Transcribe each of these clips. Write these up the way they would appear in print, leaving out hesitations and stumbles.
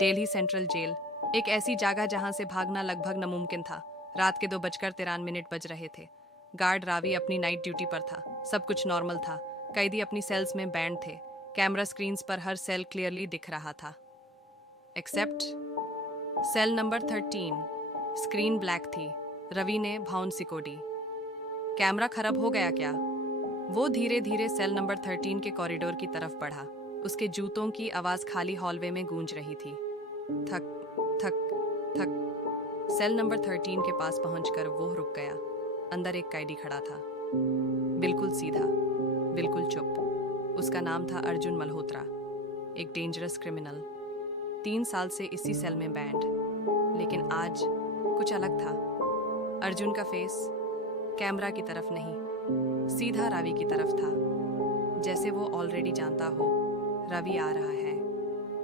Delhi central jail, एक ऐसी जगह जहां से भागना लगभग नामुमकिन था। रात के 2:13 बज रहे थे। गार्ड रावी अपनी नाइट ड्यूटी पर था। सब कुछ नॉर्मल था। कैदी अपनी सेल्स में बैंड थे। कैमरा स्क्रीन्स पर हर सेल क्लियरली दिख रहा था, except cell number 13। Screen black थी। रवि ने भाउन सिकोड़ी। कैमरा खराब हो गया क्या? वो धीरे धीरे सेल नंबर 13 के कॉरिडोर की तरफ बढ़ा। उसके जूतों की आवाज खाली हॉलवे में गूंज रही थी। थक थक थक। सेल नंबर 13 के पास पहुंचकर वो रुक गया। अंदर एक कैदी खड़ा था, बिल्कुल सीधा, बिल्कुल चुप। उसका नाम था अर्जुन मल्होत्रा, एक डेंजरस क्रिमिनल। 3 साल से इसी सेल में बैंड। लेकिन आज कुछ अलग था। अर्जुन का फेस कैमरा की तरफ नहीं, सीधा रवि की तरफ था। जैसे वो ऑलरेडी जानता हो रवि आ रहा है।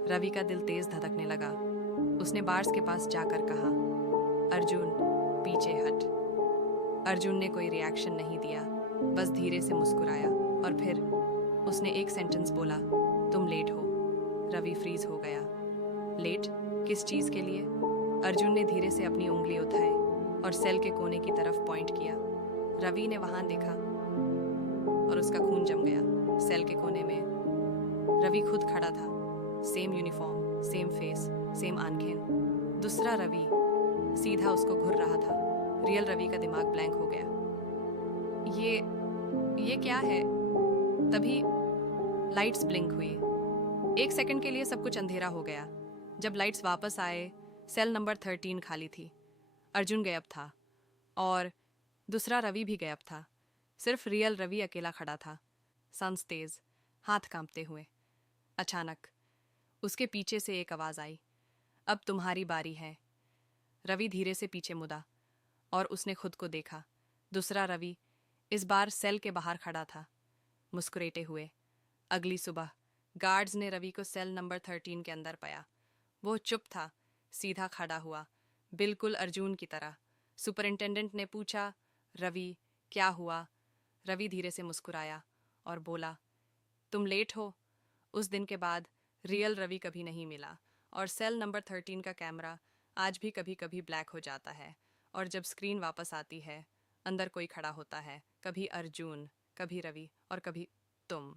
रवि का दिल तेज धड़कने लगा। उसने बार्स के पास जाकर कहा, अर्जुन पीछे हट। अर्जुन ने कोई रिएक्शन नहीं दिया, बस धीरे से मुस्कुराया। और फिर उसने एक सेंटेंस बोला, तुम लेट हो। रवि फ्रीज हो गया। लेट? किस चीज के लिए? अर्जुन ने धीरे से अपनी उंगली उठाई और सेल के कोने की तरफ पॉइंट किया। रवि ने वहां देखा और उसका खून जम गया। सेल के कोने में रवि खुद खड़ा था। Same uniform, same face, same आंखें। दूसरा रवि सीधा उसको घूर रहा था। रियल रवि का दिमाग ब्लैंक हो गया। ये क्या है? तभी लाइट्स ब्लिंक हुई। 1 सेकंड के लिए सब कुछ अंधेरा हो गया। जब लाइट्स वापस आए, सेल नंबर 13 खाली थी। अर्जुन गायब था और दूसरा रवि भी गायब था। सिर्फ रियल रवि अकेला खड़ा था, सांस तेज, हाथ कांपते हुए। अचानक उसके पीछे से एक आवाज आई, अब तुम्हारी बारी है। रवि धीरे से पीछे मुड़ा और उसने खुद को देखा। दूसरा रवि इस बार सेल के बाहर खड़ा था, मुस्कुराते हुए। अगली सुबह गार्ड्स ने रवि को सेल नंबर 13 के अंदर पाया। वो चुप था, सीधा खड़ा हुआ, बिल्कुल अर्जुन की तरह। सुपरिंटेंडेंट ने पूछा, रवि क्या हुआ? रवि धीरे से मुस्कुराया और बोला, तुम लेट हो। उस दिन के बाद रियल रवि कभी नहीं मिला और सेल नंबर 13 का कैमरा आज भी कभी कभी ब्लैक हो जाता है। और जब स्क्रीन वापस आती है, अंदर कोई खड़ा होता है, कभी अर्जुन, कभी रवि और कभी तुम।